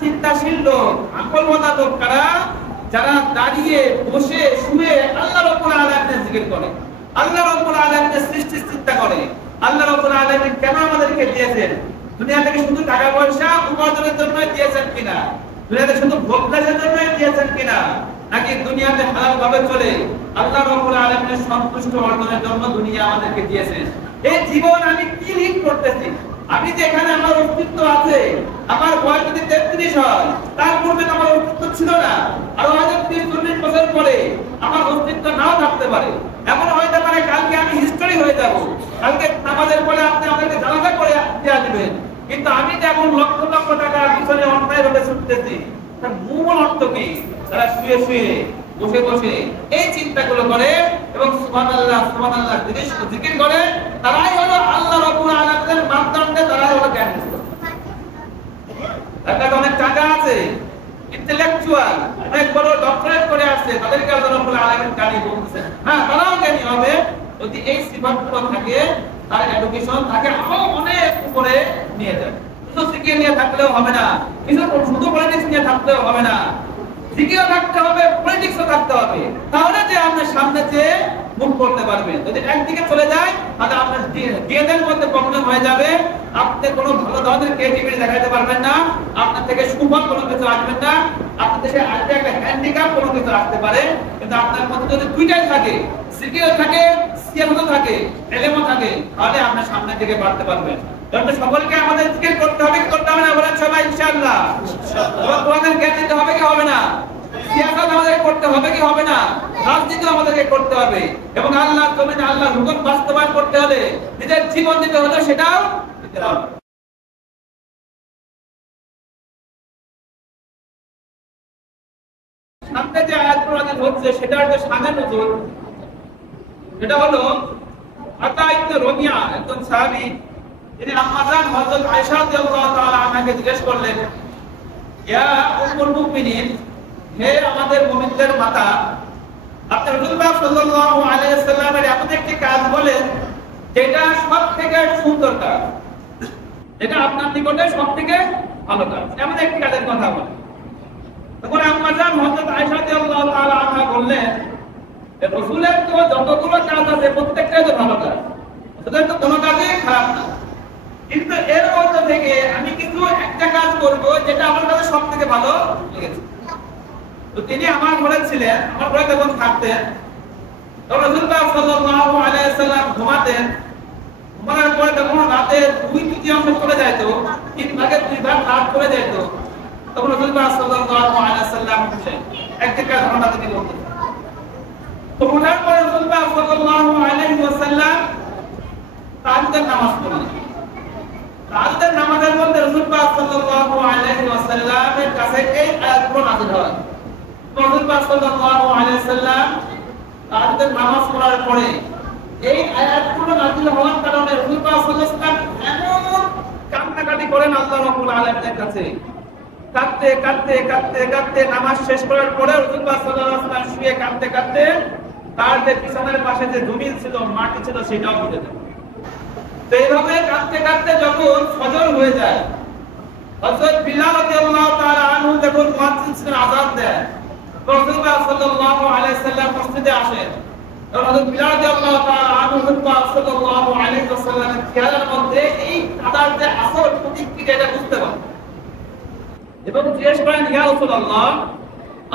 চিন্তাশীল লোক, আকলওয়ালা লোক কারা? যারা দাঁড়িয়ে বসে শুয়ে আল্লাহ রাব্বুল আলামিনের জিকির করে, আল্লাহ রাব্বুল আলামিনের সৃষ্টি চিন্তা করে। আল্লাহ রাব্বুল আলামিন কেন আমাদেরকে দিয়েছেন? দুনিয়া থেকে শুধু টাকা পয়সা উপার্জনের জন্য দিয়েছেন কিনা? দুনিয়াতে শুধু ভোগবিলাসের জন্য দিয়েছেন কিনা? নাকি দুনিয়াতে হালাল ভাবে চলে আল্লাহ রাব্বুল আলামিনের সন্তুষ্ট অর্জনের জন্য দুনিয়া আমাদেরকে দিয়েছেন? এই জীবন আমি কি লিড করতেছি? আমি যে এখানে আমার অস্তিত্ব আছে, আমার বয়স যদি 33 হয়, তার পূর্বে আমার অস্তিত্ব ছিল না, আর হয়তো 30-40 বছর পরে আমার অস্তিত্ব নাও থাকতে পারে। এমন হইতে পারে কালকে আমি হিস্টরি হয়ে যাব, কালকে নামাজের পরে আপনি আমাদেরকে জানাজা করে দিয়ে আসবেন। কিন্তু আমি যে এখন লক্ষ লক্ষ টাকার পিছনে অন্যায় ভাবে ছুটতেছি, তার মূল অর্থ কি? তারা শুয়ে শুয়ে বসে বসে এই চিন্তাগুলো করে এবং সুবহানাল্লাহ সুবহানাল্লাহ জিকির করে। তারাই হলো আল্লাহ রাব্বুল আলামিনের মাধ্যমে তারাই হলো জ্ঞানী। তাদের অনেক টাকা আছে, ইন্টেলেকচুয়াল, অনেক বড় ডক্টরেট করে আসছে, তাদেরকে আল্লাহ রাব্বুল আলামিন জ্ঞানী বলতেছেন। হ্যাঁ, তারাও জ্ঞানী হবে যদি এই সিফাতগুলো থাকে, তার এডুকেশন থাকে, আরো অনেক উপরে নিয়ে যায়। শুধু জিকির নিয়ে থাকলেও হবে না, কিছু শুধু পলিটিক্স নিয়ে থাকলেও হবে না, জিকিরও থাকতে হবে, পলিটিক্সও থাকতে হবে। তাহলে যে আপনি সামনে যে মুভ করতে পারবেন। যদি একদিকে চলে যায় তাহলে আপনার ডিএনএর মধ্যে প্রবলেম হয়ে যাবে, আপনি কোনো ভালো ধরনের ক্রিয়েটিভিটি দেখাতে পারবেন না, আপনার থেকে সুফল কোনো কিছু আসবে না, আপনার দেশে আসবে একটা হ্যান্ডিক্যাপ কোনো কিছু আসতে পারে। কিন্তু আপনার মধ্যে যদি দুইটাই থাকে, জিকিরও থাকে, সিয়ামও থাকে, ইলমও থাকে, তাহলে আপনি সামনের দিকে বাড়তে পারবেন। তাহলে সকলকে আমাদের জিকির করতে হবে, কি করতে হবে না? বলেন সবাই ইনশাআল্লাহ। তোমাদের জ্ঞান দিতে হবে কি হবে না? সিয়াসত আমাদের করতে হবে কি হবে না? রাজনীতি আমাদেরকে করতে হবে এবং আল্লাহর জমিনে আল্লাহর হুকুম বাস্তবায়ন করতে হলে নিজের জীবন দিতে হলে সেটাও দিতে হবে। সামনে যে আয়াতগুলো নাযিল হচ্ছে সেটার যে শানে নজুল, এটা হলো আতা ইবনে রবিয়া, একজন সাহাবী, তিনি আম্মা জান হযরত আয়েশা রাদিয়াল্লাহু তাআলা আনহাকে জিজ্ঞেস করলেন, ইয়া উম্মুল মুমিনিন, হে আমাদের মুমিনদের মাতা, আপনি রাসূলুল্লাহ সাল্লাল্লাহু আলাইহি ওয়াসাল্লামের এমন একটি কাজ বলেন যেটা সবথেকে সুন্দর কাজ, যেটা আপনার নিকটে সবথেকে ভালো কাজ, এমন একটি কাজের কথা বলেন। তখন আম্মা জান হযরত আয়েশা রাদিয়াল্লাহু তাআলা আনহা বললেন, রাসূলের তো যতগুলো কাজ আছে প্রত্যেকটাই তো ভালো কাজ, ওদের তো কোনো কাজই খারাপ না, কিন্তু এর মধ্যে থেকে আমি কিন্তু একটা কাজ করব যেটা আমার কাছে সবথেকে ভালো লেগেছে। তো তিনি আমার ঘরে ছিলেন, আমার ঘরে যখন থাকতেন, তখন রাসূলুল্লাহ সাল্লাল্লাহু আলাইহি ওয়াসাল্লাম ঘুমাতেন। ঘুমানোর পরে যখন রাতে 2/3 চলে যেত, 3 ভাগের 2 ভাগ রাত চলে যেত, তখন রাসূলুল্লাহ সাল্লাল্লাহু আলাইহি ওয়াসাল্লাম একটা ঘটনা তিনি বলতেন। তো ওঠার পরে রাসূলুল্লাহ সাল্লাল্লাহু আলাইহি ওয়াসাল্লাম তাহাজ্জুদের নামাজ পড়লেন। তাহাজ্জুদের নামাজের মধ্যে রাসূলুল্লাহ সাল্লাল্লাহু আলাইহি ওয়াসাল্লামের কাছে এই আয়াতগুলো নাযিল হয়। রাসূলুল্লাহ সাল্লাল্লাহু আলাইহি ওয়াসাল্লাম তাহাজ্জুদের নামাজ পড়ার পরে এই আয়াতগুলো নাযিল হওয়ার কারণে রাসূলুল্লাহ সাল্লাল্লাহু আলাইহি ওয়াসাল্লাম এমন কান্নাকাটি করেন আল্লাহ রাব্বুল আলামিনের কাছে। কাঁদতে কাঁদতে কাঁদতে কাঁদতে নামাজ শেষ করার পরে রাসূলুল্লাহ সাল্লাল্লাহু আলাইহি ওয়াসাল্লাম শুয়ে কাঁদতে কাঁদতে তার যে বিছানার পাশে যে জমিন ছিল, মাটি ছিল, সেটাও ভিজে যায়। তো এইভাবে কাঁদতে কাঁদতে যখন ফজর হয়ে যায়, হযরত বিলাল রাদিয়াল্লাহু তাআলা আনহু যখন মুয়াজ্জিন আযান দেয়, রাসূলুল্লাহ সাল্লাল্লাহু আলাইহি ওয়াসাল্লাম মসজিদে আসেন। হযরত বিলাল রাদিয়াল্লাহু তাআলা আনহু রাসূলুল্লাহ সাল্লাল্লাহু আলাইহি ওয়াসাল্লামের চেহারার মধ্যে এই কাদার যে আসল প্রতিক্রিয়া এটা বুঝতে পারেন এবং জিজ্ঞেস করেন, ইয়া রাসূলুল্লাহ,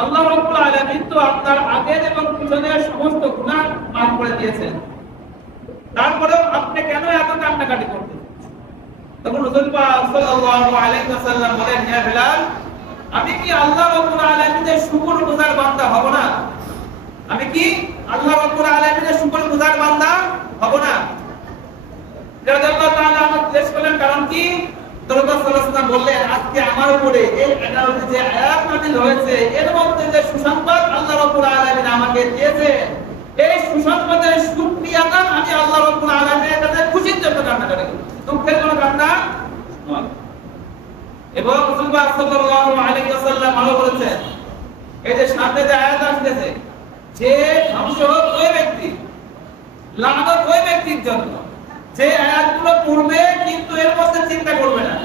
আল্লাহ রাব্বুল আলামিন তো আপনার আগের এবং পিছনের সমস্ত গুনাহ মাফ করে দিয়েছেন, তারপরেও আপনি কেন এত কান্নাকাটি করতেছেন? তখন রাসূলুল্লাহ সাল্লাল্লাহু আলাইহি ওয়াসাল্লাম বলেন, ইয়া বিলাল, আমি কি আল্লাহ রাব্বুল আলামিনের শুকরগুজার বান্দা হব না? আমি কি আল্লাহ রাব্বুল আলামিনের শুকরগুজার বান্দা হব না? রাদিয়াল্লাহু তাআলা আমাকে জিজ্ঞেস করলেন, কারণ কি? রাসূলুল্লাহ সাল্লাল্লাহু আলাইহি ওয়াসাল্লাম বললেন, আজকে আমার উপরে এই 11টি যে আয়াত নাযিল হয়েছে, এর মধ্যে যে সুসংবাদ আল্লাহ রাব্বুল আলামিন আমাকে দিয়েছেন, এই সুসংবাদের শুকরিয়াটা আমি আল্লাহ রাব্বুল আলামিনের কাছে খুশির জন্য কান্নাকাটি করি, দুঃখের কোনো কান্না নয়। এবং রাসূলুল্লাহ সাল্লাল্লাহু আলাইহি ওয়াসাল্লাম আরো বলেছেন, এই যে সামনে যে আয়াত আসছে, যে ধ্বংস ওই ব্যক্তি, লানত ওই ব্যক্তির জন্য যে আয়াতগুলো পড়বে কিন্তু এর মধ্যে চিন্তা করবে না।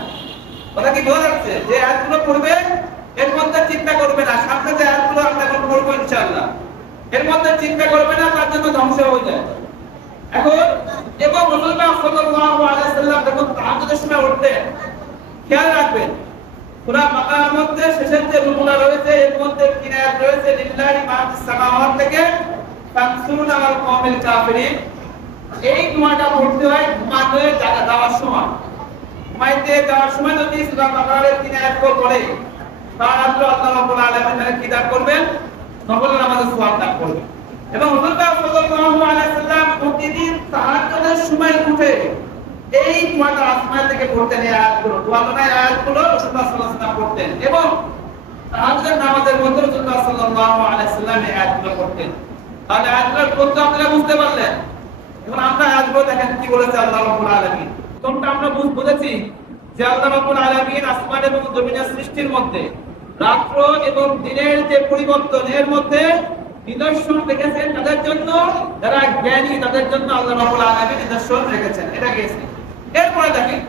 কথা কি বোঝা যাচ্ছে? যে আয়াতগুলো পড়বে ধ্বংস হয়ে যায়। এখন এবং রাসূলুল্লাহ সাল্লাল্লাহু আলাইহি ওয়াসাল্লাম যখন তাহাজ্জুদের সময় উঠতেন, খেয়াল রাখবেন সূরা বাকারার মধ্যে শেষের যে রুকুনা রয়েছে এর মধ্যে তিন আয়াত রয়েছে, লিল্লাহি মা ফিস সামাওয়াত থেকে ফানসুরুনা আল কওমিল কাফিরিন। এই দোয়াটা পড়তে হয় ঘুমাতে যাওয়ার সময়। ঘুমাইতে যাওয়ার সময় যদি সূরা বাকারার তিন আয়াত পড়ে তাহলে আল্লাহ রাব্বুল আলামিন তাকে কি দান করবেন? নফল নামাজের সওয়াব দান করবেন। এবং রাসূলুল্লাহ সাল্লাল্লাহু আলাইহি ওয়াসাল্লাম প্রতিদিন তাহাজ্জুদের সময় উঠে এই দোয়াটা আসমান থেকে পড়তেন। এই আয়াতগুলো দোয়াটার আয়াতগুলো রাসূলুল্লাহ সাল্লাল্লাহু আলাইহি ওয়াসাল্লাম পড়তেন এবং তাহাজ্জুদের নামাজের মধ্যে রাসূলুল্লাহ সাল্লাল্লাহু আলাইহি ওয়াসাল্লাম এই আয়াতগুলো পড়তেন। তাহলে আয়াতগুলো পড়তে আপনারা বুঝতে পারলেন। এখন আমরা আয়াতগুলো দেখেন কি বলেছে আল্লাহ রাব্বুল আলামিন। তোমরা আমরা বুঝেছি যে আল্লাহ রাব্বুল আলামিন আসমান এবং জমিনের সৃষ্টির মধ্যে রাত্র এবং দিনের যে পরিবর্তন এর মধ্যে নিদর্শন রেখেছেন তাদের জন্য, যারা জ্ঞানী তাদের জন্য আল্লাহ রাব্বুল আলামিন নিদর্শন রেখেছেন। এটা গেছে। এরপরে দেখেন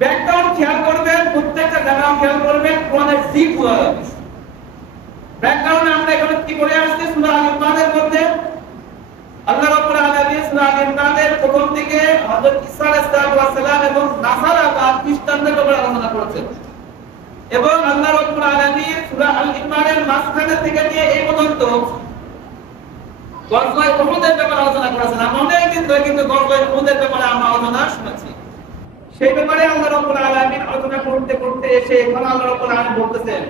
ব্যাকগ্রাউন্ড খেয়াল করবেন, প্রত্যেকটা জায়গা খেয়াল করবেন, কোরআনের জিক বলা যাবে। ব্যাকগ্রাউন্ডে আমরা এখানে কি পড়ে আসছি সূরা আল ইমরানের মধ্যে আল্লাহ রাব্বুল আলামিন সূরা আল ইমরানের প্রথম দিকে হযরত ঈসা আলাইহিস সালাম এবং নাসারা বা খ্রিস্টানদের ব্যাপারে আলোচনা করেছেন এবং আল্লাহ রাব্বুল আলামিন সূরা আল ইমরানের মাঝখানে থেকে নিয়ে এই পর্যন্ত গজওয়ায়ে উহুদের ব্যাপারে আলোচনা করেছেন। আমরা অনেকদিন ধরে কিন্তু গজওয়ায়ে উহুদের ব্যাপারে আমরা আলোচনা শুনেছি। সেই ব্যাপারে আল্লাহ রাব্বুল আলামিন আলোচনা করতে করতে এসে এখন আল্লাহ রাব্বুল আলামিন বলতেছেন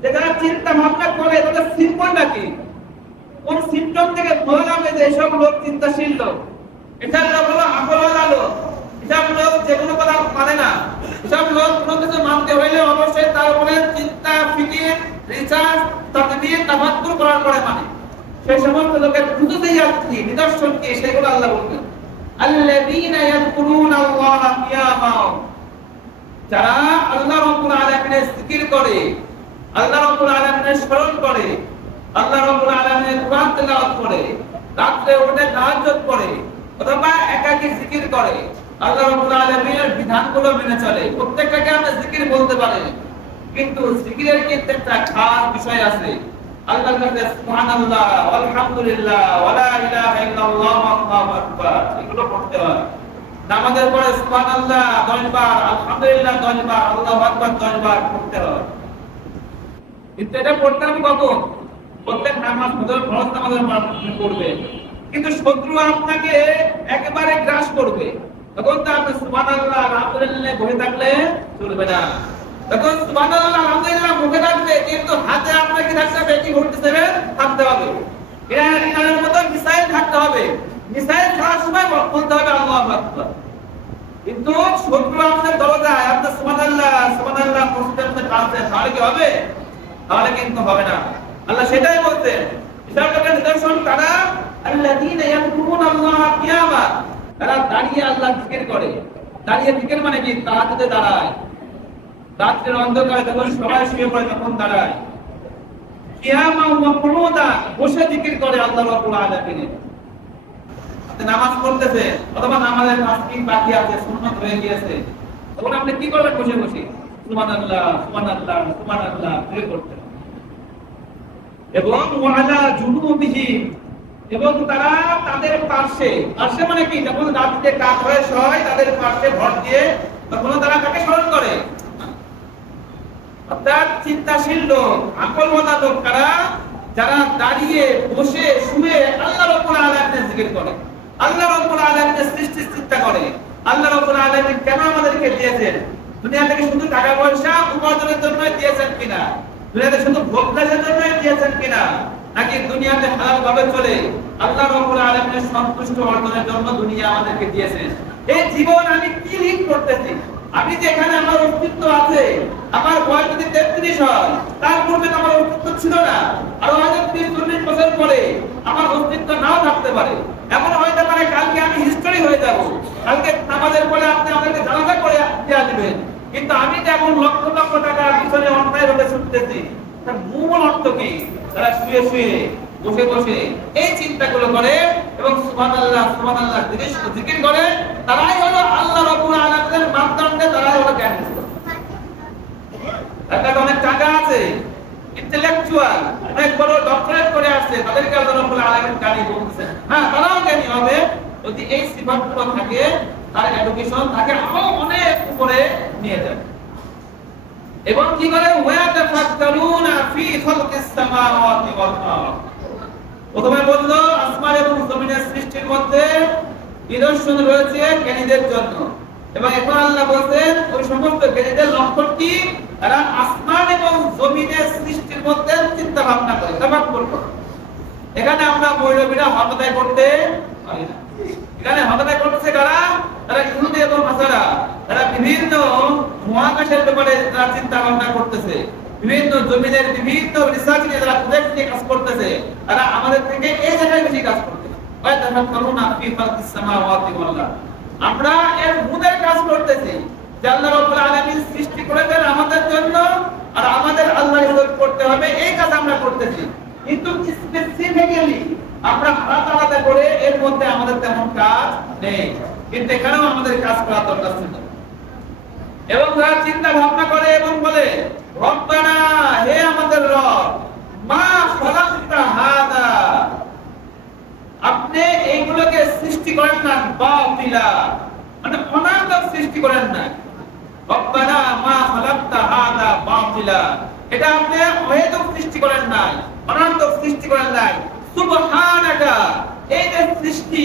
যে যারা চিন্তা ভাবনা করে তাদের সিম্পলটা কি, কোন সিম্পটম থেকে বোঝা যাবে যে এসব লোক চিন্তাশীল লোক, এটা হলো আকলওয়ালা লোক, এসব লোক যেকোনো কথা মানে না, এসব লোক কোনো কিছু মানতে হইলে অবশ্যই তার উপরে চিন্তা ফিকির রিসার্চ তাদবির তাফাক্কুর করার পরে মানে। সেই সমস্ত লোকের খুঁজুদিয়াত কি, নিদর্শন কি, সেগুলো আল্লাহ বলবেন। আল্লাযীনা ইয়াযকুরুনা আল্লাহা কিয়ামা, যারা আল্লাহ রাব্বুল আলামিনের জিকির করে, আল্লাহ রাব্বুল আলামিনের স্মরণ করে, আল্লাহ রাব্বুল আলামিনের কোরআন তেলাওয়াত করে, রাতে উঠে তাহাজ্জুদ করে অথবা একাকী জিকির করে, আল্লাহ রাব্বুল আলামিনের বিধানগুলো মেনে চলে। প্রত্যেকটাকে আমরা জিকির বলতে পারি, কিন্তু জিকিরের ক্ষেত্রে একটা খাস বিষয় আছে। আল্লাহর কাছে সুবহানাল্লাহ আলহামদুলিল্লাহ ওয়ালা ইলাহা ইল্লাল্লাহ আল্লাহু আকবার এগুলো পড়তে হয়। নামাজের পরে সুবহানাল্লাহ 10 বার, আলহামদুলিল্লাহ 10 বার, আল্লাহু আকবার 10 বার পড়তে হয়। কিন্তু এটা পড়তে হবে কখন? প্রত্যেক নামাজ ফরজ নামাজের মাধ্যমে পড়বে। কিন্তু শত্রু আপনাকে একেবারে গ্রাস করবে, তখন তো আপনি সুবহানাল্লাহ আলহামদুলিল্লাহ বলে থাকলে চলবে না। তখন সুবহানাল্লাহ আলহামদুলিল্লাহ মুখে থাকবে, কিন্তু হাতে আপনাকে থাকতে হবে, কি করতে হবে থাকতে হবে। এর মতো মিসাইল থাকতে হবে, মিসাইল ছাড়ার সময় বলতে হবে আল্লাহু আকবার। কিন্তু শত্রু আপনার দরজায় আপনি সুবহানাল্লাহ সুবহানাল্লাহ মুসলিম কাছে তাহলে কি হবে? তাহলে কিন্তু হবে না। আল্লাহ সেটাই বলতেন, ইসলামের নিদর্শন তারা আল্লাযীনা ইয়াযকুরুনা আল্লাহা কিয়ামা, তারা দাঁড়িয়ে আল্লাহ জিকির করে। দাঁড়িয়ে জিকির মানে কি? তাহাজ্জুদে দাঁড়ায়, রাতের অন্ধকারে যখন সবাই শুয়ে পড়ে তখন দাঁড়ায়। কিয়ামা ওয়া কুনুদা, বসে জিকির করে আল্লাহ রাব্বুল আলামিনের। আপনি নামাজ পড়তেছেন অথবা নামাজের পাঁচটি বাকি আছে, সুন্নাত হয়ে গিয়েছে, তখন আপনি কি করবেন? বসে বসে সুবহানাল্লাহ সুবহানাল্লাহ সুবহানাল্লাহ জিকির করতেন। এবং ওয়ালা জুনুবিহিম, এবং তারা তাদের পাশে, পাশে মানে কি? যখন রাতে কাজ হয়ে হয় তাদের পাশে ভর দিয়ে তখন তারা কাকে স্মরণ করে? অর্থাৎ চিন্তাশীল লোক, আকলওয়ালা লোক কারা? যারা দাঁড়িয়ে বসে শুয়ে আল্লাহ রাব্বুল আলামিনের জিকির করে, আল্লাহ রাব্বুল আলামিনের সৃষ্টি চিন্তা করে। আল্লাহ রাব্বুল আলামিন কেন আমাদেরকে দিয়েছেন? দুনিয়া থেকে শুধু টাকা পয়সা উপার্জনের জন্য দিয়েছেন কিনা? দুনিয়াতে শুধু ভোগের জন্য দিয়েছেন কিনা? নাকি দুনিয়াতে হালাল ভাবে চলে আল্লাহ রাব্বুল আলামিনের সন্তুষ্ট অর্জনের জন্য দুনিয়া আমাদেরকে দিয়েছেন? এই জীবন আমি কি লিড করতেছি? আমি যে এখানে আমার অস্তিত্ব আছে, আমার বয়স যদি 33 হয়, তার পূর্বে আমার অস্তিত্ব ছিল না, আর হয়তো 30-40 বছর পরে আমার অস্তিত্ব নাও থাকতে পারে। এমন হতে পারে কালকে আমি হিস্টরি হয়ে যাব, কালকে নামাজের পরে আপনি আমাদেরকে জানাজা করে দিয়ে আসবেন। কিন্তু আমি যে এখন লক্ষ লক্ষ টাকার পিছনে অন্যায় ভাবে ছুটতেছি, তার মূল অর্থ কি? তারা শুয়ে শুয়ে বসে বসে এই চিন্তাগুলো করে এবং সুবহানাল্লাহ সুবহানাল্লাহ জিকির করে। তারাই হলো আল্লাহ রাব্বুল আলামিনের মাপদণ্ডে, তারাই হলো জ্ঞানী। তাদের অনেক টাকা আছে, ইন্টেলেকচুয়াল, অনেক বড় ডক্টরেট করে আসছে, তাদেরকে আল্লাহ রাব্বুল আলামিন জ্ঞানী বলতেছেন। হ্যাঁ, তারাও জ্ঞানী হবে যদি এই সিফাতগুলো থাকে, তার এডুকেশন থাকে আরো অনেক উপরে নিয়ে যায়। এবং কি করে ওয়া তাফাক্কারুনা ফি খালকিস সামাওয়াতি ওয়াল আরদ, প্রথমে বললো আসমান এবং জমিনের সৃষ্টির মধ্যে নিদর্শন রয়েছে জ্ঞানীদের জন্য, এবং এখন আল্লাহ বলেন ওই সমস্ত জ্ঞানীদের লক্ষণ কি, তারা আসমান এবং জমিনের সৃষ্টির মধ্যে চিন্তা ভাবনা করে, তাফাক্কুর করে। এখানে আমরা মৌলবীরা হতাশা করতে পারি না। এখানে হতাশা করতেছে কারা? তারা ইহুদি এবং নাসারা, তারা বিভিন্ন মহাকাশের ব্যাপারে তারা চিন্তা ভাবনা করতেছে, বিভিন্ন জমিনের বিভিন্ন রিসার্চ নিয়ে যারা প্রজেক্ট নিয়ে কাজ করতেছে, তারা আমাদের থেকে এই জায়গায় বেশি কাজ করতেছে। ওয়া তাফাক্কারুনা ফি খালকিস সামাওয়াতি ওয়াল আরদ, আমরা এর মূলের কাজ করতেছি যে আল্লাহ রাব্বুল আলামিন সৃষ্টি করেছেন আমাদের জন্য, আর আমাদের আল্লাহর ইবাদত করতে হবে, এই কাজ আমরা করতেছি। কিন্তু স্পেসিফিক্যালি আমরা আলাদা আলাদা করে এর মধ্যে আমাদের তেমন কাজ নেই, কিন্তু এখানেও আমাদের কাজ করা দরকার ছিল। এবং তারা চিন্তা ভাবনা করে এবং বলে রব্বানা, হে আমাদের রব, মা খালাকতা হাদা, আপনি এইগুলোকে সৃষ্টি করেন না বাতিলা, মানে অনার্থক সৃষ্টি করেন না। রব্বানা মা খালাকতা হাদা বাতিলা, এটা আপনি অহেতুক সৃষ্টি করেন নাই, অনার্থক সৃষ্টি করেন নাই। সুবহানাকা, এই যে সৃষ্টি,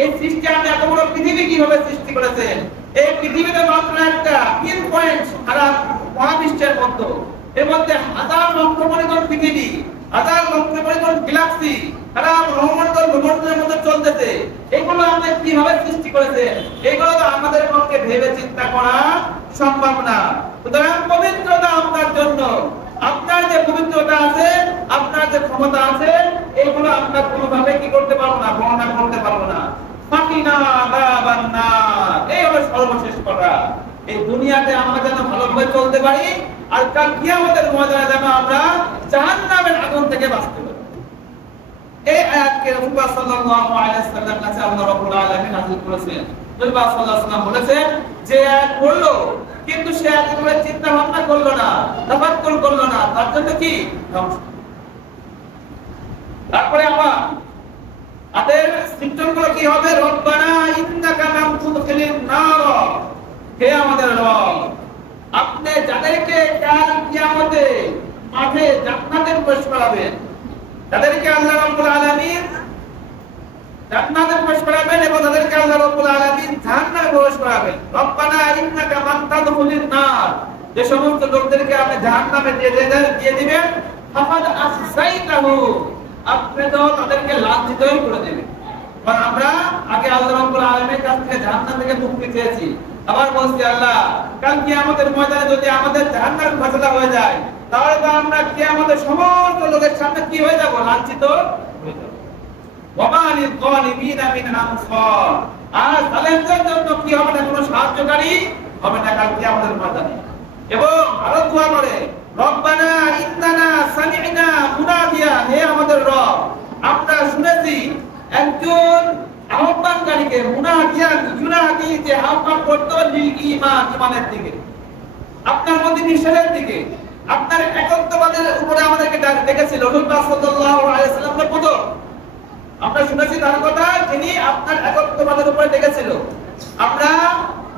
এই সৃষ্টি আপনি এত বড় পৃথিবী কিভাবে সৃষ্টি করেছেন? এই পৃথিবীতে মাত্র একটা পিন পয়েন্ট সারা মহাবিশ্বের মধ্যে, এর মধ্যে হাজার লক্ষ পরিমাণ পৃথিবী, হাজার লক্ষ পরিমাণ গ্যালাক্সি সারা ব্রহ্মাণ্ডের ভূমণ্ডলের মধ্যে চলতেছে, এগুলো আপনি কিভাবে সৃষ্টি করেছেন? এগুলো তো আমাদের পক্ষে ভেবে চিন্তা করা সম্ভব না। সুতরাং পবিত্রতা আপনার জন্য, আপনার যে পবিত্রতা আছে, আপনার যে ক্ষমতা আছে, এগুলো আমরা কোনোভাবে কি করতে পারবো না, বর্ণনা করতে পারবো না। ফাকিনা আযাবান নার, এই হলো সর্বশেষ কথা। এই দুনিয়াতে আমরা যেন ভালোভাবে চলতে পারি, আর কাল কিয়ামতের ময়দানে যেন আমরা জাহান্নামের আগুন থেকে বাঁচতে পারি। এই আয়াতকে রাসূলুল্লাহ সাল্লাল্লাহু আলাইহি ওয়াসাল্লাম কাছে আল্লাহ রাব্বুল আলামিন নাযিল করেছেন। রাসূলুল্লাহ সাল্লাল্লাহু আলাইহি ওয়াসাল্লাম বলেছেন যে আয়াত পড়লো, কিন্তু সে আয়াতের উপরে চিন্তা ভাবনা করলো না, তাফাক্কুর করলো না, তার জন্য কি ধ্বংস। তারপরে আবার তাদের সিম্পটমগুলো কি হবে? রব্বানা ইন্নাকা মান তুদখিলিন নার, হে আমাদের রব, আপনি যাদেরকে কাল কিয়ামতে মাঠে জান্নাতে প্রবেশ করাবেন, তাদেরকে আল্লাহ রাব্বুল আলামিন জান্নাতে প্রবেশ করাবেন এবং তাদেরকে আল্লাহ রাব্বুল আলামিন জান্নাতে প্রবেশ করাবেন। রব্বানা ইন্নাকা মান তুদখিলিন নার, যে সমস্ত লোকদেরকে আপনি জাহান্নামে দিয়ে দিবেন, ফাকাদ আখসাইতাহু, আপনি তো তাদেরকে লাঞ্ছিতই করে দেবেন। কারণ আমরা আগে আল্লাহ রাব্বুল আলামিনের কাছ থেকে জাহান্নাম থেকে মুক্তি চেয়েছি, আবার বলছি আল্লাহ কাল কিয়ামতের ময়দানে যদি আমাদের জাহান্নাম ফয়সালা হয়ে যায়, তাহলে তো আমরা কিয়ামতের সমস্ত লোকের সামনে কি হয়ে যাব? লাঞ্ছিত হয়ে যাব। ওয়া মা লিল যালিমিনা মিন আনসার, আর জালেমদের জন্য কি হবে না, কোনো সাহায্যকারী হবে না কাল কিয়ামতের ময়দানে। এবং আরো দোয়া করে রব্বানা ইন্নানা সামি'না মুনাদিয়া, হে আমাদের রব, আমরা শুনেছি একজন আহ্বানকারীকে, মুনাদিয়া ইউনাদি, যে আহ্বান করতো লিল ঈমান, ঈমানের দিকে, আপনার মধ্যে বিশ্বাসের দিকে, আপনার একত্ববাদের উপরে আমাদেরকে ডেকেছিল রাসূলুল্লাহ সাল্লাল্লাহু আলাইহি ওয়াসাল্লামের পদ। আমরা শুনেছি তার কথা, যিনি আপনার একত্ববাদের উপরে ডেকেছিল। আমরা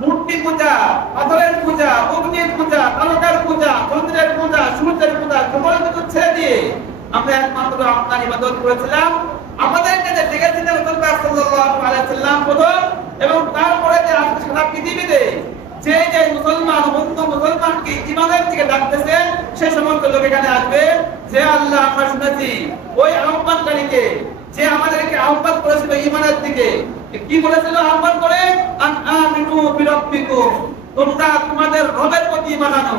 মূর্তি পূজা, পাথরের পূজা, অগ্নির পূজা, তারকার পূজা, চন্দ্রের পূজা, সূর্যের পূজা, সকল কিছু ছেড়ে দিয়ে আমরা একমাত্র আপনার ইবাদত করেছিলাম। আমাদেরকে যে ডেকেছিলেন রাসূলুল্লাহ সাল্লাল্লাহু আলাইহি ওয়াসাল্লাম প্রথম, এবং তারপরে যে আজকে সারা পৃথিবীতে যে যে মুসলমান বন্ধু মুসলমানকে ঈমানের দিকে ডাকতেছে, সেই সমস্ত লোক এখানে আসবে যে আল্লাহ আমরা শুনেছি ওই আহ্বানকারীকে, যে আমাদেরকে আহ্বান করেছিল ঈমানের দিকে, কি বলেছিল আহ্বান করে? আমিনু বিরাব্বিকুম, তোমরা তোমাদের রবের প্রতি ঈমান আনো,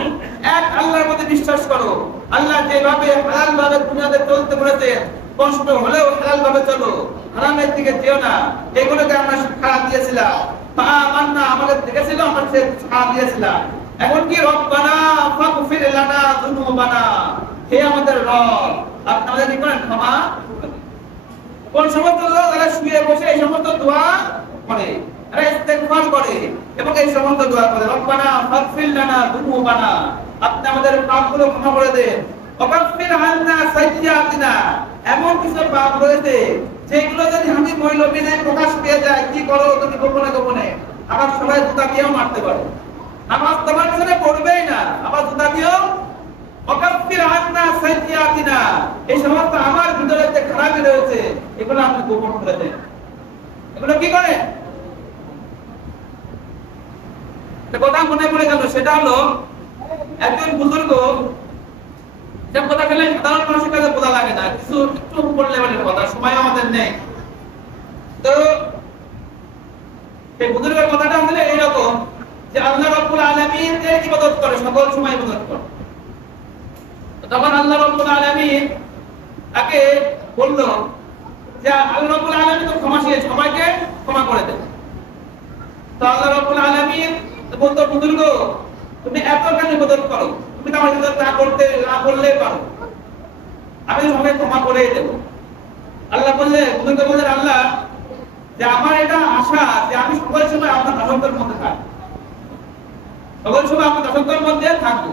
এক আল্লাহর প্রতি বিশ্বাস করো। আল্লাহ যেভাবে হালাল ভাবে দুনিয়াতে চলতে বলেছেন, কষ্ট হলেও হালাল ভাবে চলো, হারামের দিকে যেও না, এগুলোকে আমরা শিক্ষা দিয়েছিলাম। আমান্না, আমাদের দেখেছিল, আমরা শিক্ষা দিয়েছিলাম। এখন কি রব্বানা ফাগফির লানা যুনুবানা, হে আমাদের রব, আপনি আমাদের কি করেন? ক্ষমা। কোন সমস্ত লোক তারা শুয়ে বসে এই সমস্ত দোয়া করে, তারা ইস্তেগফার করে এবং এই সমস্ত দোয়া করে, রব্বানা ফাগফির লানা যুনুবানা, আপনি আমাদের পাপগুলো ক্ষমা করে দেন, ওয়াকাফির আন্না সাইয়্যাতিনা, এমন কিছু পাপ রয়েছে যেগুলো যদি আমি মহিলাদের প্রকাশ পেয়ে যায়, কি করো তুমি গোপনে গোপনে, আমার সবাই জুতা দিয়েও মারতে পারো, নামাজ তোমার পিছনে পড়বেই না, আবার জুতা দিয়েও। ওয়াকাফির আন্না সাইয়্যাতিনা, এই সমস্ত আমার ভিতরে যে খারাপই রয়েছে এগুলো আপনি গোপন করে দেন। এগুলো কি করে? একটা কথা মনে পড়ে গেল, সেটা হলো একজন বুজুর্গ, যে কথা গেলে সাধারণ মানুষের কাছে বোঝা লাগে না, কিছু একটু উপর লেভেলের কথা, সময় আমাদের নেই। তো এই বুজুর্গের কথাটা হলো এইরকম যে আল্লাহ রাব্বুল আলামিন এর ইবাদত করে, সকল সময় ইবাদত করে। তখন আল্লাহ রাব্বুল আলামিন তাকে বলল যে আল্লাহ রাব্বুল আলামিন তো ক্ষমাশীল, সবাইকে ক্ষমা করে দেন। তো আল্লাহ রাব্বুল আলামিন বলতো, বুজুর্গ তুমি এত কেন ইবাদত করো, তুমি তো আমার ইবাদত না করলে পারো, আমি সবাইকে ক্ষমা করে দেব। আল্লাহ বললেন, বুজুর্গ বললেন, আল্লাহ যে আমার এটা আশা যে আমি সকল সময় আপনার দাসত্বের মধ্যে থাকবো, সকল সময় আপনার দাসত্বের মধ্যে থাকবো।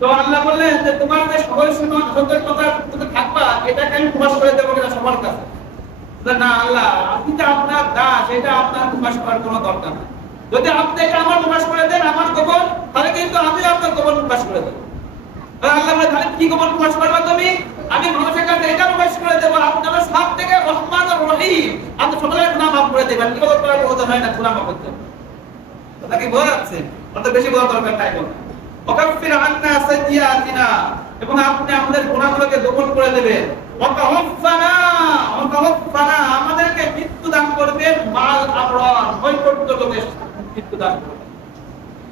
তো আল্লাহ বললেন যে তোমার যে সকল সময় দাসত্বের কথা তুমি থাকবা, এটাকে আমি প্রকাশ করে দেবো কিনা সবার কাছে? না আল্লাহ, আপনি তো আপনার দাস, এটা আপনার প্রকাশ করার কোনো দরকার নেই। যদি আপনি এটা আমার প্রকাশ করে দেন আমার গোপন, তাহলে কিন্তু আমি আপনার গোপন প্রকাশ করে দেবো। আল্লাহ বলে, তাহলে কি গোপন প্রকাশ করবা তুমি? আমি মানুষের কাছে এটা প্রকাশ করে দেবো, আপনারা সব থেকে রহমান আর রহিম, আপনি সকলের গুনাহ মাফ করে দেবেন। কি বলতে পারবো? ওটা হয় না, গুনাহ মাফ করতে কথা কি বোঝা যাচ্ছে? অত বেশি বোঝা দরকার নাই। বল ওয়াকাফির আন্না সাইয়্যাতিনা, এবং আপনি আমাদের গুনাহগুলোকে গোপন করে দেবেন। ওয়াকাফানা, আমাদেরকে মৃত্যু দান করবেন, মাল আবরার, নৈকট্য লোকের মৃত্যু দান করবেন।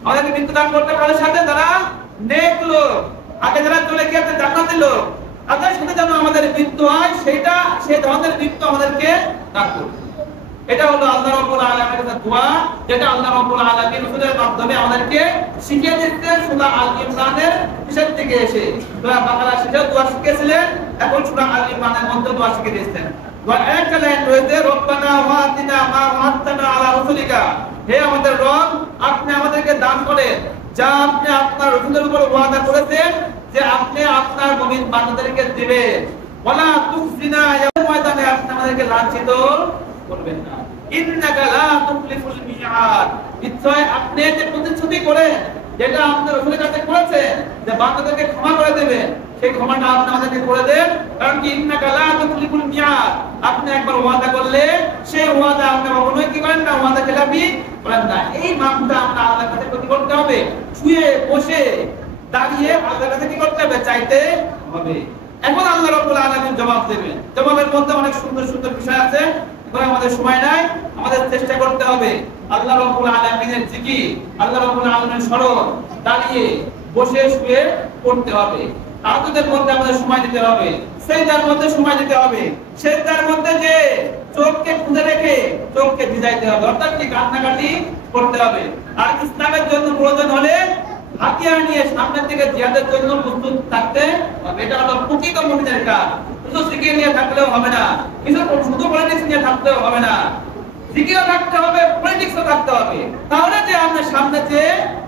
আমাদেরকে মৃত্যু দান করতে পারে সাথে যারা নেক লোক, আগে যারা চলে গিয়েছে জান্নাতের লোক, তাদের সাথে যেন আমাদের মৃত্যু হয়, সেটা সেই ধরনের মৃত্যু আমাদেরকে দান করবে। এটা হলো আল্লাহ রাব্বুল আলামিনের কাছে দোয়া, যেটা আল্লাহ রাব্বুল আলামিন রাসূলের মাধ্যমে আমাদেরকে শিখিয়ে দিতেন। সূরা আল ইমরানের শেষের দিকে এসে সূরা বাকারা শেষে দোয়া শিখিয়েছিলেন, এখন সূরা আল ইমরানের মধ্যে দোয়া শিখিয়ে দিয়েছেন। দোয়া একটা লাইন রয়েছে, রব্বানা ওয়া আতিনা মা ওয়া'আদতানা আলা রাসূলিকা, হে আমাদের রব, আপনি আমাদেরকে দান করেন যা আপনি আপনার রাসূলের উপর ওয়াদা করেছেন যে আপনি আপনার মুমিন বান্দাদেরকে দিবেন। ওয়ালা তুখজিনা, ইয়াউম ময়দানে আপনি আমাদেরকে লাঞ্ছিত করবেন না। ইন্নাকা লা তুখলিফুল মিআদ, নিশ্চয় আপনি যে প্রতিশ্রুতি করেন, যেটা আপনার রাসূলের কাছে করেছেন যে বান্দাদেরকে ক্ষমা করে দেবেন, সেই ক্ষমাটা আপনি আমাদেরকে করে দেন। কারণ কি ইন্নাকা লা তুখলিফুল মিআদ, আপনি একবার ওয়াদা করলে সেই ওয়াদা আপনি কখনোই কি করেন না, ওয়াদা খেলাপি করেন না। এই মাপটা আমরা আল্লাহর কাছে কি করতে হবে? শুয়ে বসে দাঁড়িয়ে আল্লাহর কাছে কি করতে হবে? চাইতে হবে। এখন আল্লাহ রাব্বুল আলামিন জবাব দেবেন। জবাবের মধ্যে অনেক সুন্দর সুন্দর বিষয় আছে, আমাদের সময় নাই, আমাদের চেষ্টা করতে হবে আল্লাহ রাব্বুল আলামিনের জিকির, আল্লাহ রাব্বুল আলামিনের স্মরণ দাঁড়িয়ে বসে শুয়ে করতে হবে। তাহাজ্জুদের মধ্যে আমাদের সময় দিতে হবে, সিজদার মধ্যে সময় দিতে হবে, সিজদার মধ্যে যে চোখকে খুঁজে রেখে চোখকে ভিজাইতে হবে, অর্থাৎ কি কান্নাকাটি করতে হবে। আর ইসলামের জন্য প্রয়োজন হলে হাতিয়ার নিয়ে সামনের দিকে জিহাদের জন্য প্রস্তুত থাকতে হবে। এটা হলো প্রকৃত মুমিনের কাজ। শুধু জিকির নিয়ে থাকলেও হবে না, কিছু শুধু পলিটিক্স নিয়ে থাকলেও হবে না, জিকিরও থাকতে হবে, পলিটিক্সও থাকতে হবে। তাহলে যে আপনি সামনে যে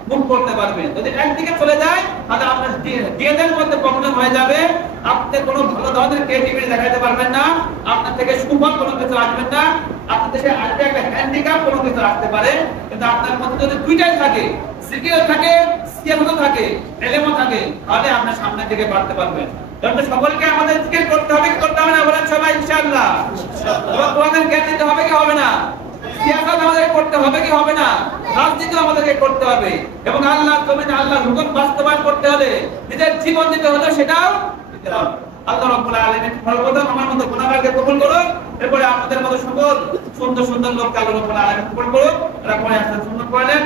মুভ করতে পারবেন। যদি একদিকে চলে যায় তাহলে আপনার ডিএনএর মধ্যে প্রবলেম হয়ে যাবে, আপনি কোনো ভালো ধরনের ক্রিয়েটিভিটি দেখাতে পারবেন না, আপনার থেকে সুফল কোনো কিছু আসবে না, আপনার দেশে আসবে একটা হ্যান্ডিক্যাপ কোনো কিছু আসতে পারে। কিন্তু আপনার মধ্যে যদি দুইটাই থাকে, জিকিরও থাকে, সিয়ামও থাকে, ইলমও থাকে, তাহলে আপনি সামনের দিকে বাড়তে পারবেন। তাহলে সকলকে আমাদের জিকির করতে হবে, কি করতে হবে না? বলেন সবাই ইনশাআল্লাহ। এবং তোমাদের জ্ঞান দিতে হবে কি হবে না? সিয়াসত আমাদের করতে হবে কি হবে না? রাজনীতি আমাদেরকে করতে হবে। এবং আল্লাহর জমিনে আল্লাহর হুকুম বাস্তবায়ন করতে হলে নিজের জীবন দিতে হলে সেটাও দিতে হবে। আল্লাহ রাব্বুল আলামিন সর্বপ্রথম আমার মতো গুনাহগারকে কবুল করুন, এরপরে আপনাদের মতো সকল সুন্দর সুন্দর লোককে আল্লাহ রাব্বুল আলামিন কবুল করুন। তারপরে আসলে সুন্নাত পড়েন।